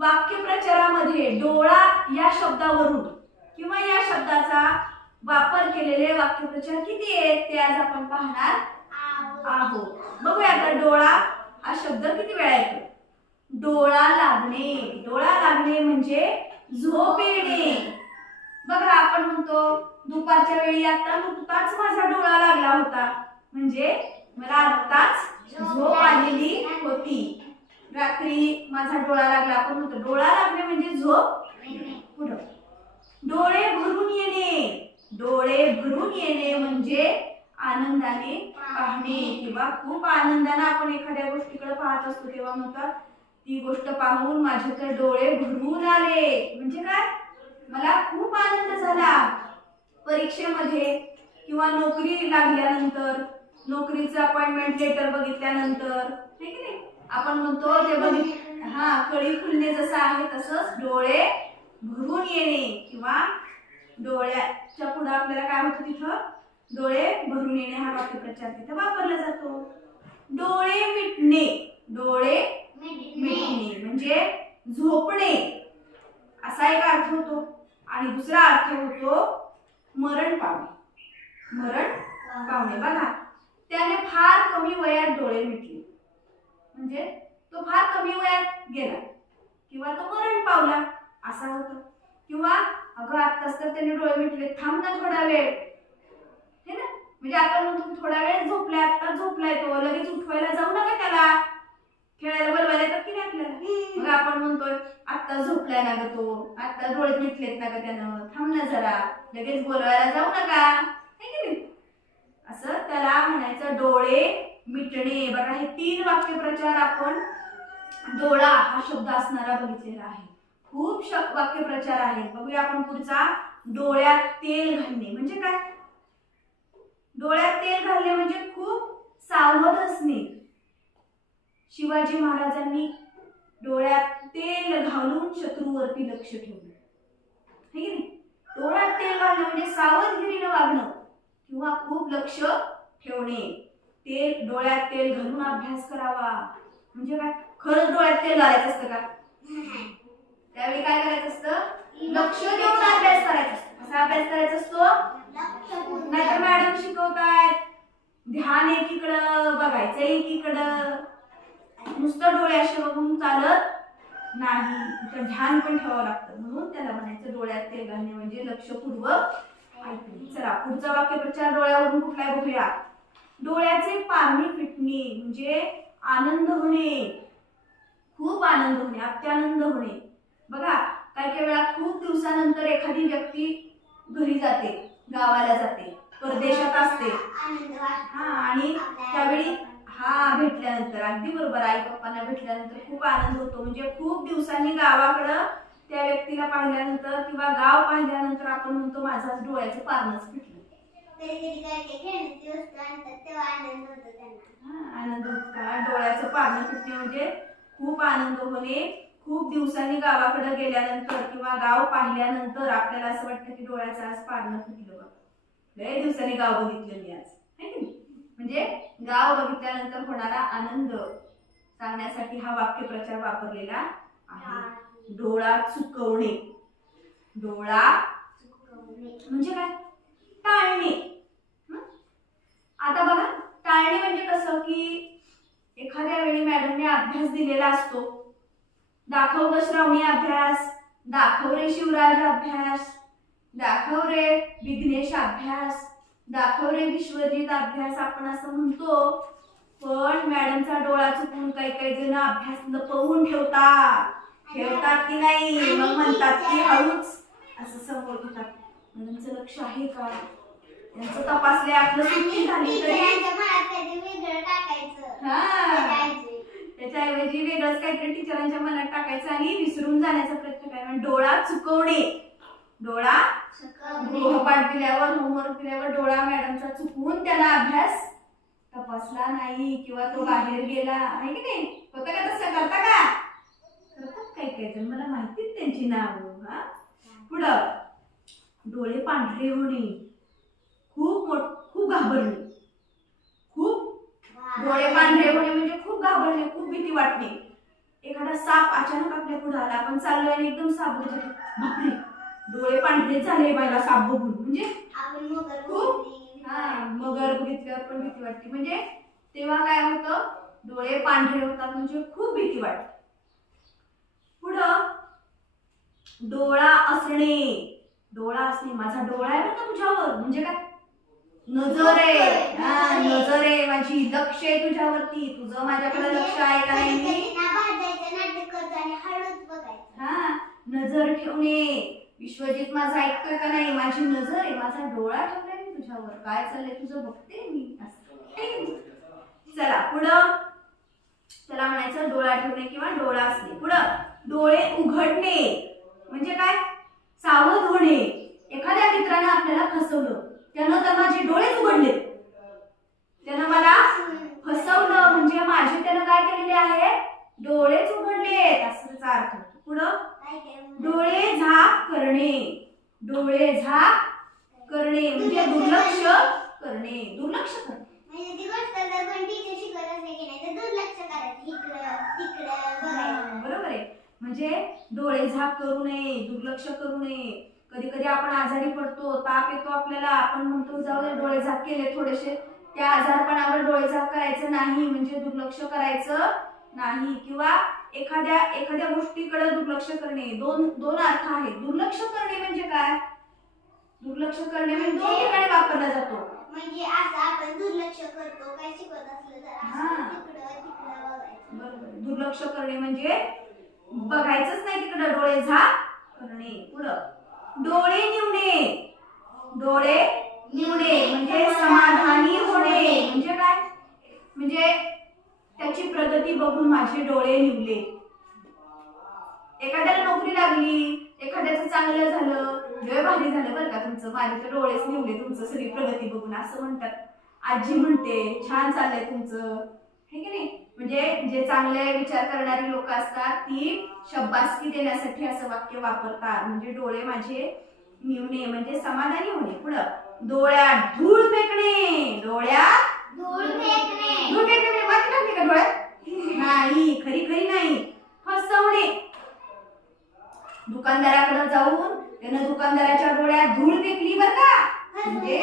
वाक्यप्रचारामध्ये डोळा या शब्दावरून किंवा या शब्दाचा वापर केलेले वाक्यप्रचार किती आहेत ते आज आपण पाहणार आहोत. बघूया आता डोळा हा शब्द किती वेळा येतो? डोळा लागणे. डोळा लागणे म्हणजे झोप येणे. बघा आपण म्हणतो दुपारच्या वेळी आता नुकताच माझा डोळा लागला होता. म्हणजे मला आत्ताच झोप आलेली होती. रात्री माझा डोळा लागला. आपण म्हणतो डोळा लागणे म्हणजे झोप? पुढं डोळे भरून येणे. डोळे भरून येणे म्हणजे आनंदाने पाहणे किंवा खूप आनंदाने आपण एखाद्या गोष्टीकडे पाहत असतो तेव्हा म्हणतात ती गोष्ट पाहून माझे तर डोळे भरून आले. म्हणजे काय? मला खूप आनंद झाला. परीक्षेमध्ये किंवा नोकरी लागल्यानंतर नोकरीचं अपॉइंटमेंट लेटर बघितल्यानंतर हे की नाही? आपण म्हणतो ते हा कळी फुलणे जसं आहे तसंच डोळे भरून येणे किंवा डोळ्याच्या पुढे आपल्याला काय होतं तिथं? डोळे भरून येणे हा वाक्यप्रचार तिथं वापरला जातो. डोळे मिटणे. डोळे मिटणे. म्हणजे झोपणे. असा एक अर्थ होतो. आणि दुसरा अर्थ होतो मरण पावणे. मरण पावणे. बघा त्याने फार कमी वयात डोळे मिटले. म्हणजे तो फार कमी वयात गेला. किंवा तो मरण पावला असा होतो. किंवा अगं आत्ताच तर त्याने डोळे मिटले थांब ना थोडा वेळ. हे ना? म्हणजे आपण म्हणतो थोडा वेळ झोपलाय आत्ता झोपलाय तो. लगेच उठवायला जाऊ नका त्याला. खेळायला बोलवायला येतात की नाही आपल्याला? मग आपण म्हणतोय आत्ता झोपलाय ना ग तो. आत्ता डोळे मिटलेत ना ग त्यानं. थांब ना जरा. लगेच बोलवायला जाऊ नका. की नाही? असं त्याला म्हणायचं डोळे मिटणे. बघा हे तीन वाक्यप्रचार आपण डोळा हा शब्द असणारा बघितलेला आहे. खूप श- वाक्यप्रचार आहेत. बघूया आपण पुढचा. डोळ्यात तेल घालणे. म्हणजे काय? डोळ्यात तेल घालणे म्हणजे खूप सावध असणे. शिवाजी महाराजांनी डोळ्यात तेल घालून शत्रूवरती लक्ष ठेवलं. है की नाही? डोळ्यात तेल घालणं म्हणजे सावधगिरीनं वागणं किंवा खूप लक्ष ठेवणे. तेल डोळ्यात तेल घालून अभ्यास करावा. म्हणजे काय? खरंच डोळ्यात तेल घालायचं असतं का? त्यावेळी काय करायचं असतं? लक्ष देऊन अभ्यास करायचा असतो. कसा अभ्यास करायचा असतो? नाहीतर मॅडम शिकवतायत. ध्यान एकीकडं बघायचं एकीकडं. नुसतं डोळ्याशी बघून चालत नाही. तर ध्यान पण ठेवावं लागतं. म्हणून त्याला म्हणायचं डोळ्यात तेल घालणे म्हणजे लक्षपूर्वक ऐकणे. चला पुढचा वाक्यप्रचार डोळ्यावरून कुठलाय बघूया. डोळ्याचे पारणे फिटणे म्हणजे आनंद होणे. खूप आनंद होणे अत्यानंद होणे. बघा काही काही वेळा खूप दिवसानंतर एखादी व्यक्ती घरी जाते गावाला जाते परदेशात असते. हा आणि त्यावेळी हा भेटल्यानंतर अगदी बरोबर आई पप्पांना भेटल्यानंतर खूप आनंद होतो. म्हणजे खूप दिवसांनी गावाकडं त्या व्यक्तीला पाहिल्यानंतर किंवा गाव पाहिल्यानंतर आपण म्हणतो माझा डोळ्याचं पारणच फिटलं. हा, आनंद होता. डोळ्याचं पारणं फिटणे म्हणजे खूप आनंद होणे. खूप दिवसांनी गावाकडे गेल्यानंतर किंवा गाव पाहिल्यानंतर आपल्याला असं वाटतं की डोळ्याचं आज पारणं फिटलं बघ. लय दिवसांनी गाव बघितलं मी आज. है की नाही? म्हणजे गाव बघितल्यानंतर होणारा आनंद सांगण्यासाठी हा वाक्यप्रचार वापरलेला आहे. डोळा चुकवणे. डोळा म्हणजे काय? टाळणे. आता बघा टाळणे म्हणजे कसं की एखाद्या वेळी मॅडमने अभ्यास दिलेला असतो. दाखव ग श्रावणी अभ्यास दाखव रे शिवराज अभ्यास दाखव रे विघ्नेश अभ्यास दाखव रे विश्वजित अभ्यास आपण असं म्हणतो. पण मॅडमचा डोळा चुकून काही काही जण अभ्यास लपवून ठेवतात. ठेवतात की नाही? मग म्हणतात की हळूच. असं समोर घेतात. मॅडमचं लक्ष आहे का? यांचं तपासले आपलं सुट्टी झाली तरी. हा. त्याच्याऐवजी वेगळंच काहीतरी टीचरांच्या मनात टाकायचं आणि विसरून जाण्याचा प्रयत्न करायचा डोळा चुकवणे. डोळा गृहपाठ दिल्यावर होमवर्क दिल्यावर डोळा मॅडमचा चुकवून त्याला अभ्यास तपासला नाही किंवा तो बाहेर गेला. आहे की नाही? होतं का तसं? करता का? करतात काही काही जण? मला माहितीच त्यांची नावं. हा? पुढं. डोळे पांढरे होणे. खूप मोठ खूप घाबरणे खूप डोळे पांढरे होणे म्हणजे खूप घाबरणे खूप भीती वाटणे एखादा साप अचानक आपल्या पुढे आला आपण चाललोय आणि एकदम साप की, बापरे डोळे पांढरे झाले मला साप बघून. म्हणजे खूप. हा मगर बघितल्यावर पण भीती वाटते म्हणजे तेव्हा काय होतं? डोळे पांढरे होतात म्हणजे खूप भीती वाटते पुढं डोळा असणे. डोळा असणे माझा डोळा आहे बरं का तुझ्यावर? म्हणजे काय? नजर आहे हा नजर आहे माझी लक्ष आहे तुझ्यावरती. तुझं माझ्याकडे लक्ष आहे का नाही. हा नजर ठेवणे विश्वजित माझा ऐकतोय का नाही? माझी नजर आहे माझा डोळा ठेवलाय मी तुझ्यावर. काय चाललंय तुझं? बघते मी. असं. चला पुढं. त्याला म्हणायचं डोळा ठेवणे किंवा डोळा असणे. पुढं. डोळे उघडणे. म्हणजे काय? सावध होणे. एखाद्या मित्रानं आपल्याला फसवलं. त्यानं तर माझे डोळेच उघडले. त्यानं मला फसवलं. म्हणजे माझे त्यानं काय केलेले आहे? डोळेच उघडलेत असंचा अर्थ. पुढं? डोळे झाक करणे. डोळे झाक करणे. म्हणजे दुर्लक्ष करणे. दुर्लक्ष करणे. म्हणजे. बरोबर आहे. म्हणजे डोळे झाक करू नये दुर्लक्ष करू नये. आजारी पडतो ताप येतो आपल्याला. आपण म्हणतो जाऊ दे डोळे झाक केले थोडेसे. त्या आजारपणावर डोळे झाक करायचं नाही म्हणजे दुर्लक्ष करायचं नाही. किंवा एखाद्या एखाद्या गोष्टीकडे दुर्लक्ष करणे. दोन दोन अर्थ आहेत. दुर्लक्ष करणे म्हणजे काय? दुर्लक्ष करणे म्हणजे दोन ठिकाणी वापरला जातो. म्हणजे असं आपण दुर्लक्ष करतो काय शिकवत असलं तर हा. बरोबर. दुर्लक्ष करणे म्हणजे बघायचंच नाही तिकडं डोळे झाक करणे. पुढं. डोळे निवणे डोळे निवणे म्हणजे समाधानी होणे. म्हणजे काय? म्हणजे त्याची प्रगती बघून माझे डोळे निवले एखाद्याला नोकरी लागली एखाद्याचं चांगलं झालं वेळ भारी झालं बरं का तुमचं. माझे तर डोळेच निवले तुमचं सगळी प्रगती बघून असं म्हणतात. आजी म्हणते छान चाललंय तुमचं. हे की नाही? म्हणजे जे चांगले विचार करणारी लोक असतात ती शब्बासकी देण्यासाठी असं वाक्य वापरतात. म्हणजे डोळे माझे निवणे म्हणजे समाधानी होणे. पुढं डोळ्यात धूळ फेकणे. डोळ्यात धूळ फेकणे. धूळ फेकणे म्हणजे माती टाकते का डोळ्यात? नाही खरी खरी नाही. फसवणे. दुकानदाराकडे जाऊन त्यानं दुकानदाराच्या डोळ्यात धूळ फेकली बर का. म्हणजे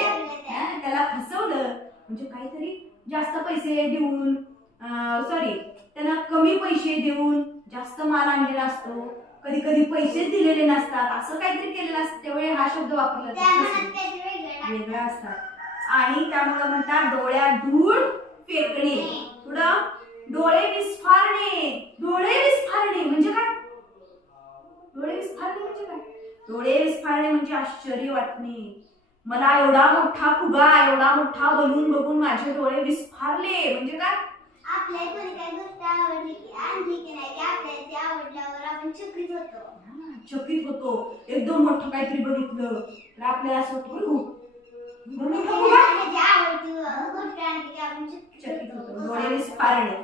त्याला फसवलं. म्हणजे काहीतरी जास्त पैसे देऊन सॉरी त्यांना कमी पैसे देऊन जास्त माल आणलेला असतो. कधी कधी पैसेच दिलेले नसतात. असं काहीतरी केलेलं असतं. त्यावेळी हा शब्द वापरला जातो. वेगळं असतात. आणि त्यामुळे म्हणतात डोळ्यात धूळ फेकणे. पुढं डोळे विस्फारणे. डोळे विस्फारणे म्हणजे काय? डोळे विस्फारणे म्हणजे काय? डोळे विस्फारणे म्हणजे आश्चर्य वाटणे. मला एवढा मोठा फुगा एवढा मोठा बलून बघून माझे डोळे विस्फारले. म्हणजे काय? आपल्याला कोणी काही गोष्ट आवडली की आणली की नाही की आपल्याला ती आवडल्यावर आपण चकित होतो. चकित होतो. एकदम मोठं काहीतरी बघितलं. तर आपल्याला असं होतो. डोळे विस्फारणे.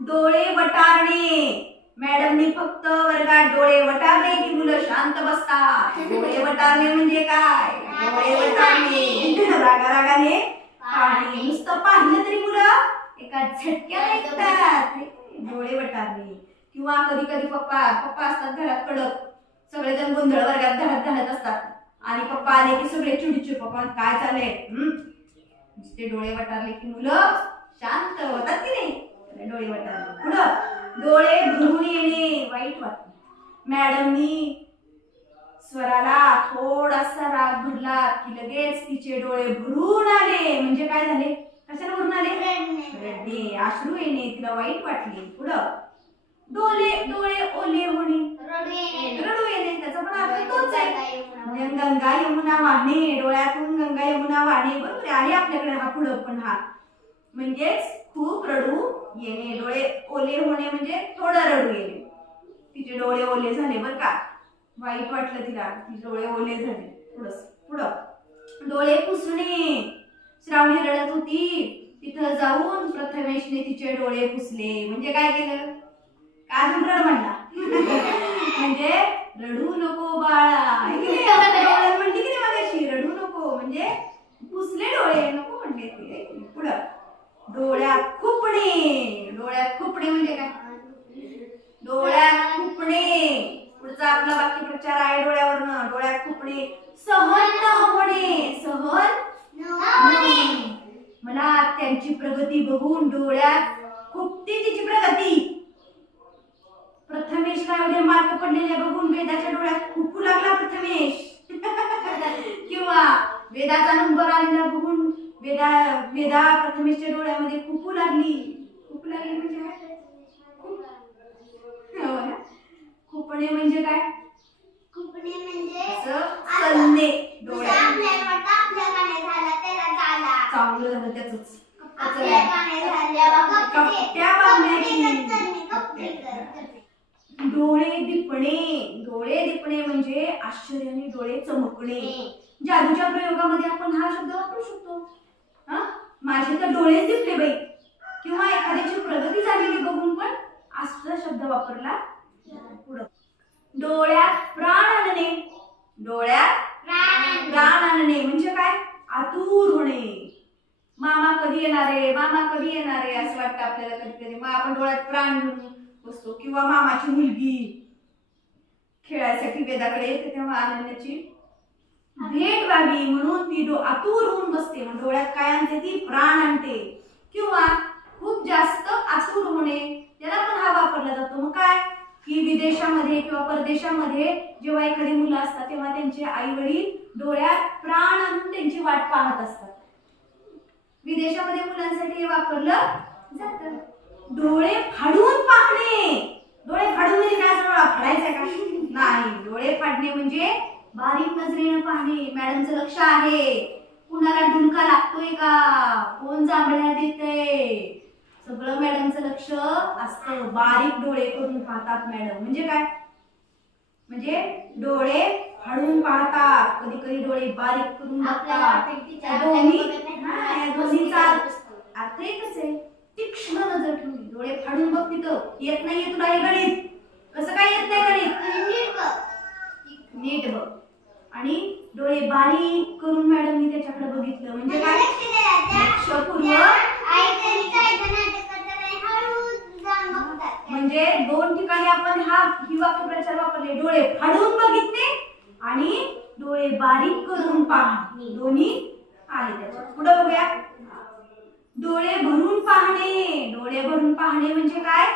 डोळे वटारणे. मॅडमनी फक्त वर्गात डोळे वटारले की मुलं शांत बसतात. डोळे वटारणे म्हणजे काय? डोळे वटारणे. रागा रागाने पाहणे नुसतं पाहिलं तरी मुलं एका झटक्यात ऐकतात. डोळे वटारणे किंवा कधी कधी पप्पा पप्पा असतात घरात कडक सगळेजण गोंधळ वर्गात घरात घालत असतात. आणि पप्पा आले की सगळे चिडचिड पप्पा काय चाललंय? नुसते डोळे वटारले की मुलं शांत होतात की नाही? डोळे वटारले. पुढं डोळे भरून येणे वाईट वाटणे मॅडमनी स्वराला थोडासा राग भरला की लगेच तिचे डोळे भरून आले. म्हणजे काय झाले? कशाला भरून आले? रडणे. अश्रू येणे तिला वाईट वाटले. पुढं. डोळे डोळे ओले होणे. रडू येणे. त्याचा पण अर्थ तोच आहे. गंगा यमुना. म्हणजे गंगा यमुना वाहणे डोळ्यातून गंगा यमुना वाहणे. बरोबर आहे. आपल्याकडे हा पुढं पण हा. म्हणजेच खूप रडू येणे. डोळे ओले होणे म्हणजे थोडं रडू येणे. तिचे डोळे ओले झाले बर का. वाईट वाटलं तिला. तिचे डोळे ओले झाले. थोडस पुढं. डोळे पुसणे श्रावणी रडत होती. तिथं जाऊन प्रथमेशने तिचे डोळे पुसले. म्हणजे काय केलं? का अजून रड म्हणला? म्हणजे रडू नको बाळा. म्हणली की मागाशी? रडू नको. म्हणजे पुसले डोळे. नको म्हणले ते. पुढं. डोळ्यात खुपणे. डोळ्यात खुपणे म्हणजे काय? डोळ्यात खुपणे. पुढचा आपला बाकी प्रचार आहे डोळ्यावरनं. डोळ्यात खुपणे. सहन न होणे. सहन मला त्यांची प्रगती बघून डोळ्यात खूप ती तिची प्रगती. प्रथमेशला एवढे मार्क पडलेले बघून वेदाच्या डोळ्यात खूप लागला प्रथमेश? किंवा वेदाचा नंबर आलेला बघून वेदा वेदा प्रथमेशच्या डोळ्यामध्ये खूप लागली. माझे तर डोळेच दिसले बाई. किंवा एखाद्याची प्रगती झालेली बघून पण असा शब्द वापरला पुढं. डोळ्यात प्राण आणणे. डोळ्यात प्राण. प्राण आणणे म्हणजे काय? आतुर होणे. मामा कधी येणार? आहे मामा कधी येणार? आहे असं वाटतं आपल्याला कधी कधी मग आपण डोळ्यात प्राण बसतो. किंवा मामाची मुलगी खेळायसाठी वेदाकडे येते तेव्हा आनंदाची भेट व्हावी म्हणून ती डो आतूर होऊन बसते. मग डोळ्यात काय आणते ती? प्राण आणते. किंवा खूप जास्त आतूर होणे त्याला पण हा वापरला जातो. मग काय? की विदेशामध्ये किंवा परदेशामध्ये जेव्हा एखादी मुलं असतात तेव्हा त्यांचे आई वडील डोळ्यात प्राण आणून त्यांची वाट पाहत असतात. विदेशामध्ये मुलांसाठी हे वापरलं जातं. डोळे फाडून पाहणे. डोळे फाडून म्हणजे काय? असं फाडायचं का? नाही. डोळे फाडणे म्हणजे बारीक नजरेनं पाहणे. मॅडमचं लक्ष आहे. कुणाला डुलका लागतोय का? कोण जांभळ्या देतय? सगळं मॅडमचं लक्ष असतं. बारीक डोळे करून पाहतात मॅडम. म्हणजे काय? म्हणजे डोळे फाडून पाहतात. कधी कधी डोळे बारीक करून अर्थ एकच आहे. तीक्ष्ण नजर ठेवली. डोळे फाडून बघ तिथं. येत नाहीये तुला हे गणित. कसं काय येत नाही गणित? नीट बघ. आणि डोळे बारीक करून मॅडमनी त्याच्याकडे बघितलं. म्हणजे म्हणजे काय. म्हणजे दोन ठिकाणी आपण हा ही वाक्यप्रचार वापरले. डोळे फाडून बघितले आणि डोळे बारीक करून पाहणे. दोन्ही आले त्याच्यात. पुढे बघूया. डोळे भरून पाहणे. डोळे भरून पाहणे म्हणजे काय?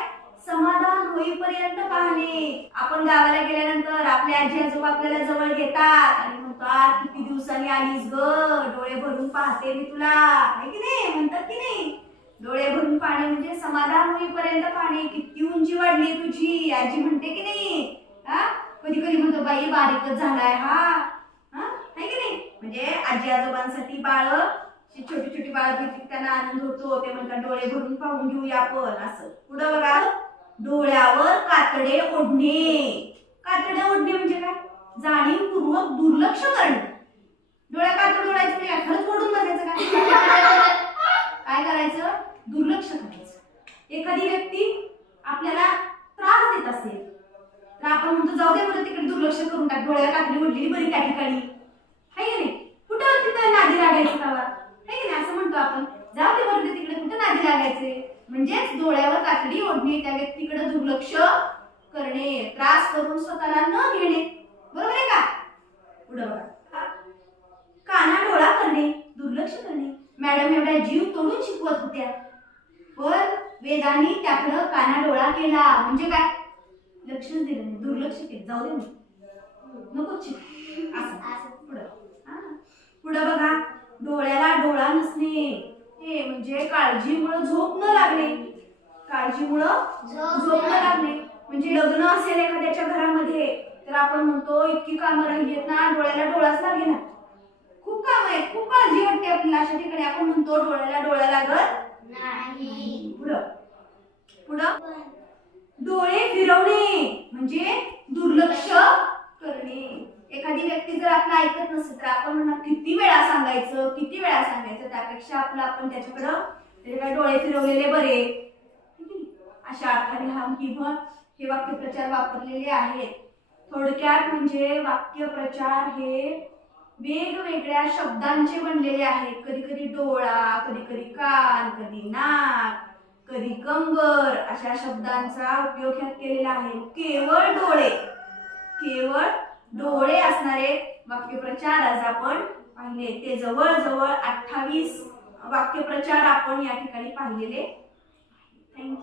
समाधान होईपर्यंत पाहणे. आपण गावाला गेल्यानंतर आपले आजी आजोबा आपल्याला जवळ घेतात. आणि म्हणतात किती दिवसांनी आलीस ग? डोळे भरून पाहते मी तुला. आहे की नाही? म्हणतात की नाही. डोळे भरून पाहणे म्हणजे समाधान होईपर्यंत पाहणे. किती उंची वाढली तुझी? आजी म्हणते की नाही. हा कधी कधी म्हणतो बाई बारीकच झालाय हा. हा की नाही? म्हणजे आजी आजोबांसाठी बाळ छोटी छोटी बाळ त्यांना आनंद होतो. ते म्हणतात डोळे भरून पाहून घेऊया आपण. असं. पुढं बघा. डोळ्यावर कातडे ओढणे. कातडे ओढणे म्हणजे काय? जाणीवपूर्वक दुर्लक्ष करणे. डोळ्या कातड ओढायचं नाही खरंच ओढून बसायचं काय काय करायचं? दुर्लक्ष करायचं. एखादी व्यक्ती आपल्याला त्रास देत असेल तर आपण म्हणतो जाऊ दे बरं तिकडे दुर्लक्ष करून टाक डोळ्या कातडी ओढलेली बरी त्या ठिकाणी. हाय की नाही? कुठं तिथं नादी लागायचं तवा हाय की नाही? असं म्हणतो आपण. जाऊ दे बरं तिकडे कुठं नादी लागायचे? म्हणजेच डोळ्यावर कातडी ओढणे त्या व्यक्तीकडे दुर्लक्ष करणे त्रास करून स्वतःला न घेणे. बरोबर आहे का? पुढं बघा. काना डोळा करणे दुर्लक्ष करणे. मॅडम एवढ्या जीव तोडून शिकवत होत्या. पण वेदांनी त्याकडं काना डोळा केला. म्हणजे काय? लक्षच दिलं नाही. दुर्लक्ष केलं. जाऊ दे नको शिक असं. पुढं पुढं बघा. डोळ्याला डोळा नसणे. हे म्हणजे काळजीमुळं झोप न लागणे. काळजीमुळं झोप न लागणे. म्हणजे लग्न असेल एखाद्याच्या घरामध्ये तर आपण म्हणतो इतकी कामं राहिली ना डोळ्याला डोळाच लागे ना खूप काम आहे खूप काळजी वाटते आपल्याला. अशा ठिकाणी आपण म्हणतो डोळ्याला डोळा लागत नाही. पुढं. पुढं? डोळे फिरवणे. म्हणजे दुर्लक्ष करणे. एखादी व्यक्ती जर आपलं ऐकत नसेल तर आपण म्हणणार किती वेळा सांगायचं किती वेळा सांगायचं? त्यापेक्षा आपलं आपण त्याच्याकडं त्याच्याकडे डोळे फिरवलेले बरे. अशा अर्थाने हा किंवा हे वाक्यप्रचार वापरलेले आहेत. थोडक्यात म्हणजे वाक्यप्रचार हे वेगवेगळ्या शब्दांचे बनलेले आहेत. कधी कधी डोळा कधी कधी कान कधी नाक कधी कंबर अशा शब्दांचा उपयोग ह्यात केलेला आहे. केवळ डोळे केवळ डोळे असणारे वाक्यप्रचार आज आपण पाहिले. ते जवळजवळ अठ्ठावीस वाक्यप्रचार आपण या ठिकाणी पाहिलेले. थँक्यू